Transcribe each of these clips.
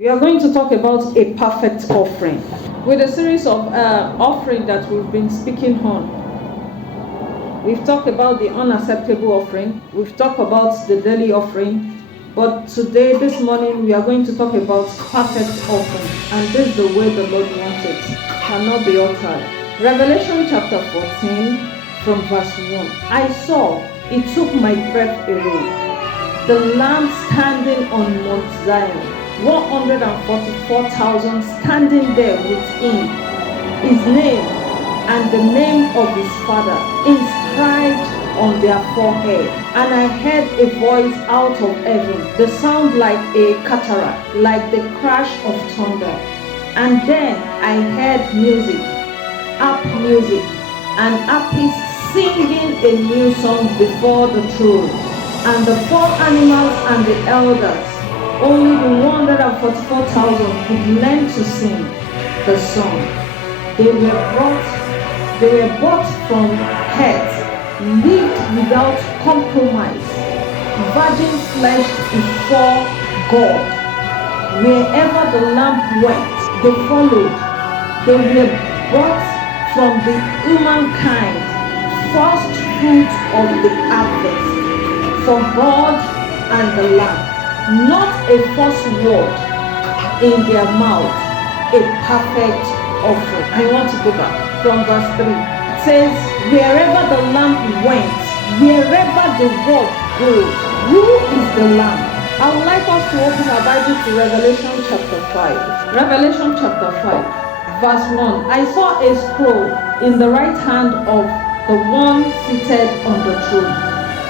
We are going to talk about a perfect offering. With a series of offering that we've been speaking on. We've talked about the unacceptable offering. We've talked about the daily offering. But today, this morning, we are going to talk about perfect offering. And this is the way the Lord wants it. Cannot be altered. Revelation chapter 14 from verse 1. I saw, it took my breath away, the Lamb standing on Mount Zion. 144,000 standing there with him, his name and the name of his Father inscribed on their forehead. And I heard a voice out of heaven, the sound like a cataract, like the crash of thunder. And then I heard music, harp music, and harpists singing a new song before the throne. And the four animals and the elders, only the 144,000 could learn to sing the song. They were bought from heads, lived without compromise, virgin flesh before God. Wherever the Lamb went, they followed. They were bought from the humankind, first fruit of the harvest, for God and the Lamb. Not a false word in their mouth, a perfect offering. I want to go back from verse 3. It says, wherever the Lamb went, wherever the word goes, who is the Lamb? I would like us to open our Bible to Revelation chapter 5. Revelation chapter 5, verse 1. I saw a scroll in the right hand of the one seated on the throne.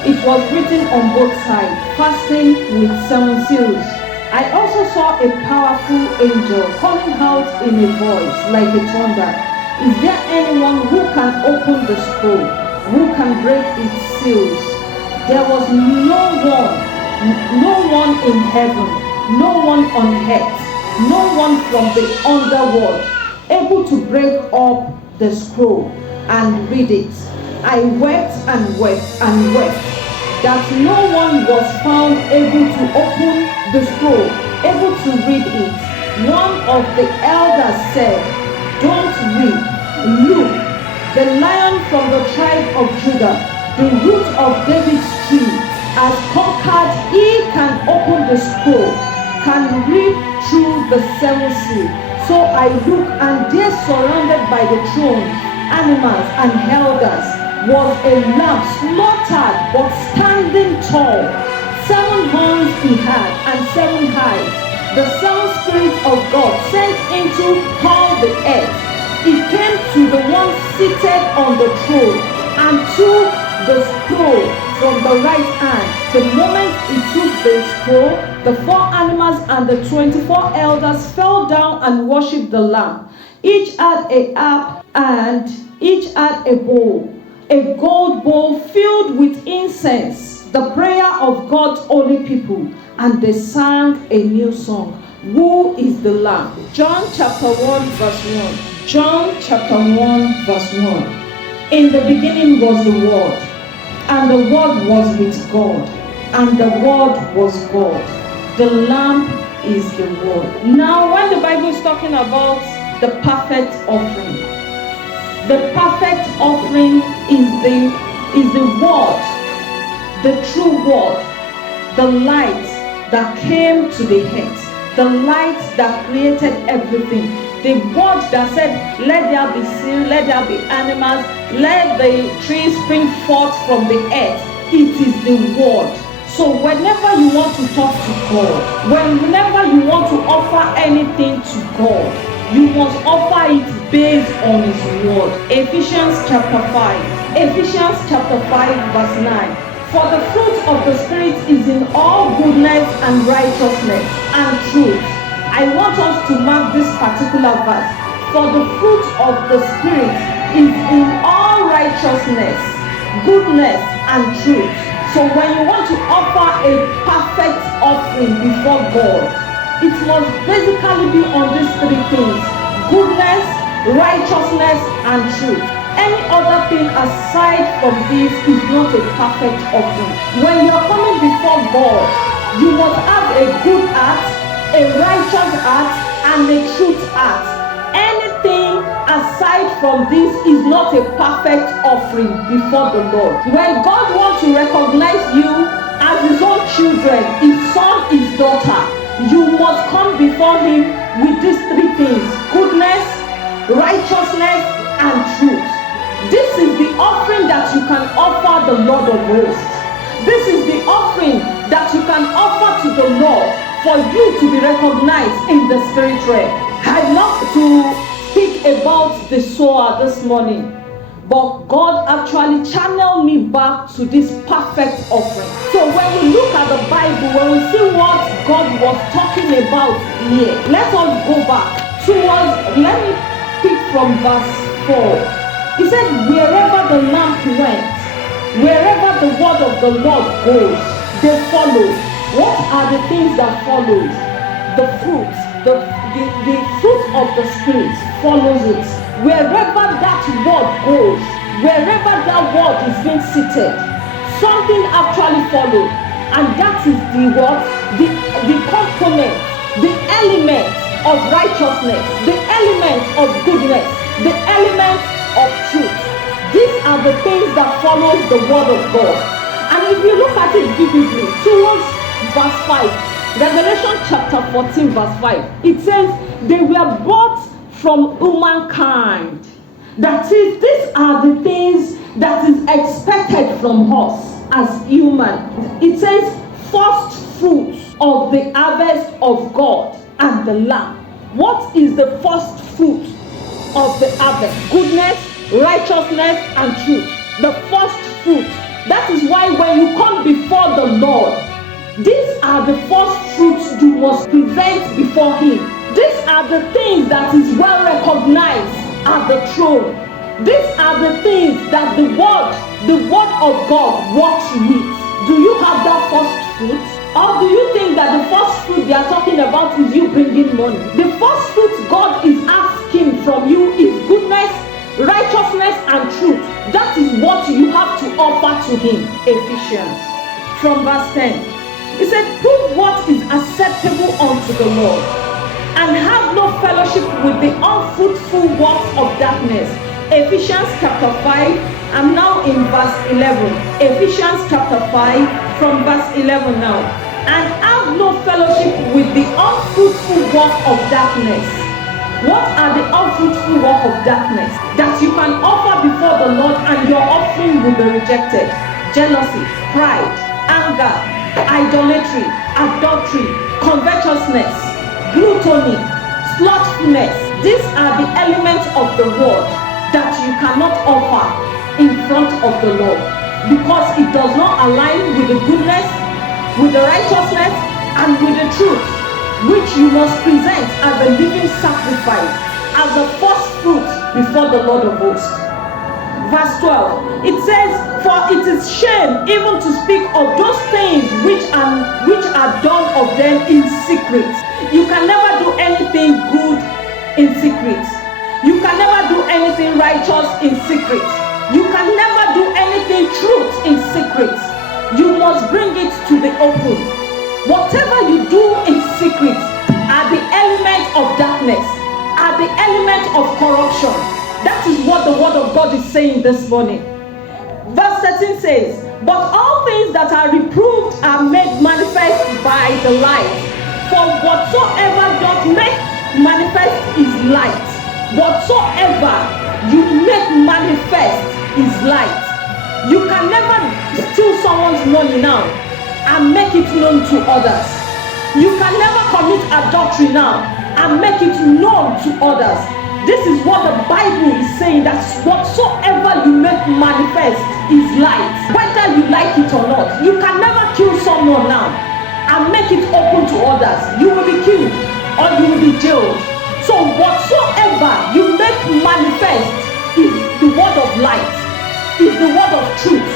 It was written on both sides, fastened with 7 seals. I also saw a powerful angel calling out in a voice like a thunder. Is there anyone who can open the scroll, who can break its seals? There was no one in heaven, no one on earth, no one from the underworld able to break up the scroll and read it. I wept and wept and wept that no one was found able to open the scroll, able to read it. One of the elders said, don't read. Look, the Lion from the tribe of Judah, the root of David's tree, has conquered. He can open the scroll, can read through the 7 seals. So I looked, and there, surrounded by the throne, animals and elders, was a lamb slaughtered but standing tall. 7 horns he had and 7 eyes. The 7 spirits of God sent into all the earth. He came to the one seated on the throne and took the scroll from the right hand. The moment he took the scroll, the 4 animals and the 24 elders fell down and worshipped the Lamb. Each had a harp and each had a bowl, a gold bowl filled with incense, the prayer of God's holy people, and they sang a new song. Who is the Lamb? John chapter 1 verse 1. John chapter 1 verse 1. In the beginning was the Word, and the Word was with God, and the Word was God. The Lamb is the Word. Now, when the Bible is talking about the perfect offering, the perfect offering is the word, the true word, the light that came to the earth, the light that created everything, the word that said, let there be sea, let there be animals, let the trees spring forth from the earth. It is the word. So whenever you want to talk to God, whenever you want to offer anything to God, you must offer it based on His word. Ephesians chapter 5. Ephesians chapter 5 verse 9. For the fruit of the Spirit is in all goodness and righteousness and truth. I want us to mark this particular verse. For the fruit of the Spirit is in all righteousness, goodness and truth. So when you want to offer a perfect offering before God, it must basically be on these 3 things: goodness, righteousness, and truth. Any other thing aside from this is not a perfect offering. When you are coming before God, you must have a good heart, a righteous heart, and a truth heart. Anything aside from this is not a perfect offering before the Lord. When God wants to recognize you as his own children, his son, his daughter, you must come before him with these three things: goodness, righteousness, and truth. This is the offering that you can offer the Lord of hosts. This is the offering that you can offer to the Lord for you to be recognized in the spirit realm. I love to speak about the sower this morning, but God actually channeled me back to this perfect offering. So when we look at the Bible, when we see what God was talking about here, let us go back towards, let me pick from verse 4. He said, wherever the lamp went, wherever the word of the Lord goes, they follow. What are the things that follow? The fruit, the fruit of the Spirit follows it. Wherever that word goes, wherever that word is being seated, something actually follows. And that is the what? The component, the element of righteousness, the element of goodness, the element of truth. These are the things that follows the word of God. And if you look at it vividly, towards verse 5, Revelation chapter 14 verse 5, it says, they were bought from humankind. That is, these are the things that is expected from us as human. It says, first fruits of the harvest of God and the Lamb. What is the first fruit of the harvest? Goodness, righteousness, and truth. The first fruit. That is why when you come before the Lord, these are the first fruits you must present before him. These are the things that is well recognized at the throne. These are the things that the word of God works with. Do you have that first fruit? Or do you think that the first fruit they are talking about is you bringing money? The first fruit God is asking from you is goodness, righteousness, and truth. That is what you have to offer to him. Ephesians from verse 10. He said, prove what is acceptable unto the Lord, and have no fellowship with the unfruitful works of darkness. Ephesians chapter 5, I'm now in verse 11. Ephesians chapter 5 from verse 11 now. And have no fellowship with the unfruitful work of darkness. What are the unfruitful work of darkness that you can offer before the Lord and your offering will be rejected? Jealousy, pride, anger, idolatry, adultery, covetousness, gluttony, slothfulness. These are the elements of the world that you cannot offer in front of the Lord, because it does not align with the goodness, with the righteousness, and with the truth, which you must present as a living sacrifice, as a first fruit before the Lord of hosts. Verse 12, it says, for it is shame even to speak of those things which are done of them in secret. You can never do anything good in secret. You can never do anything righteous in secret. You can never do anything truth in secret. You must bring it to the open. Whatever you do in secret are the element of darkness, are the element of corruption. That is what the word of God is saying this morning. Verse 13 says, but all things that are reproved are made manifest by the light. For whatsoever doth make manifest is light. Whatsoever you make manifest is light. You can never steal someone's money now and make it known to others. You can never commit adultery now and make it known to others. This is what the Bible is saying, that whatsoever you make manifest is light. Whether you like it or not, you can never kill someone now and make it open to others. You will be killed or you will be jailed. So whatsoever you make manifest is the word of light, is the word of truth.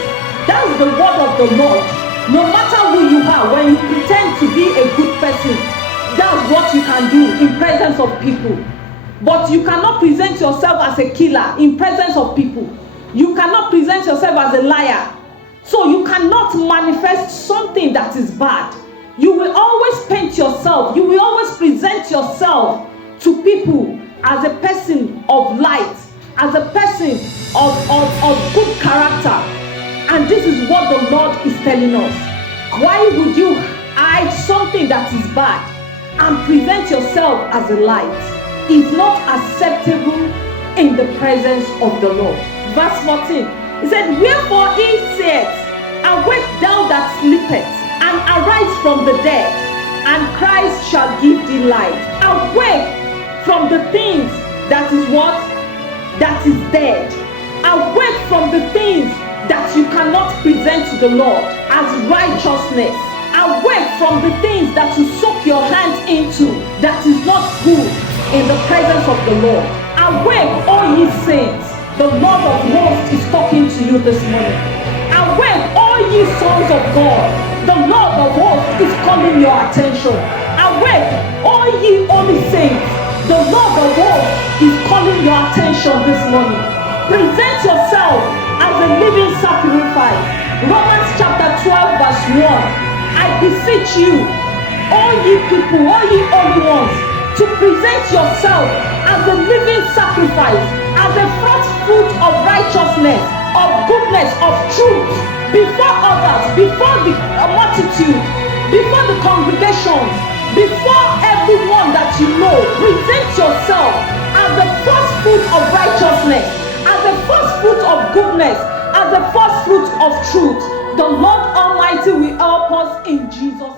That's the word of the Lord. No matter who you are, when you pretend to be a good person, that's what you can do in presence of people. But you cannot present yourself as a killer in presence of people. You cannot present yourself as a liar. So you cannot manifest something that is bad You will always paint yourself. You will always present yourself to people as a person of light, as a person of good character. And this is what the Lord is telling us. Why would you hide something that is bad and present yourself as a light? It's not acceptable in the presence of the Lord. Verse 14, he said, wherefore he saith, awake thou that sleepest, and arise from the dead, and Christ shall give thee light. Awake from the things that is what? That is dead. Awake from the things that you cannot present to the Lord as righteousness. Awake from the things that you soak your hands into that is not good in the presence of the Lord. Awake, all ye saints. The Lord of hosts is talking to you this morning. Awake, all ye sons of God. The Lord of hosts is calling your attention. Awake, all ye holy saints. The Lord of hosts is calling your attention this morning. Present yourself as a living sacrifice. Romans chapter 12 verse 1. I beseech you, all ye people, all ye holy ones, to present yourself as a living sacrifice, as a first fruit of righteousness, of goodness, of truth, before others, before the multitude, before the congregation, before everyone that you know. Present yourself as the first fruit of righteousness, as the first fruit of goodness, as the first fruit of truth. The Lord Almighty will help us in Jesus' name.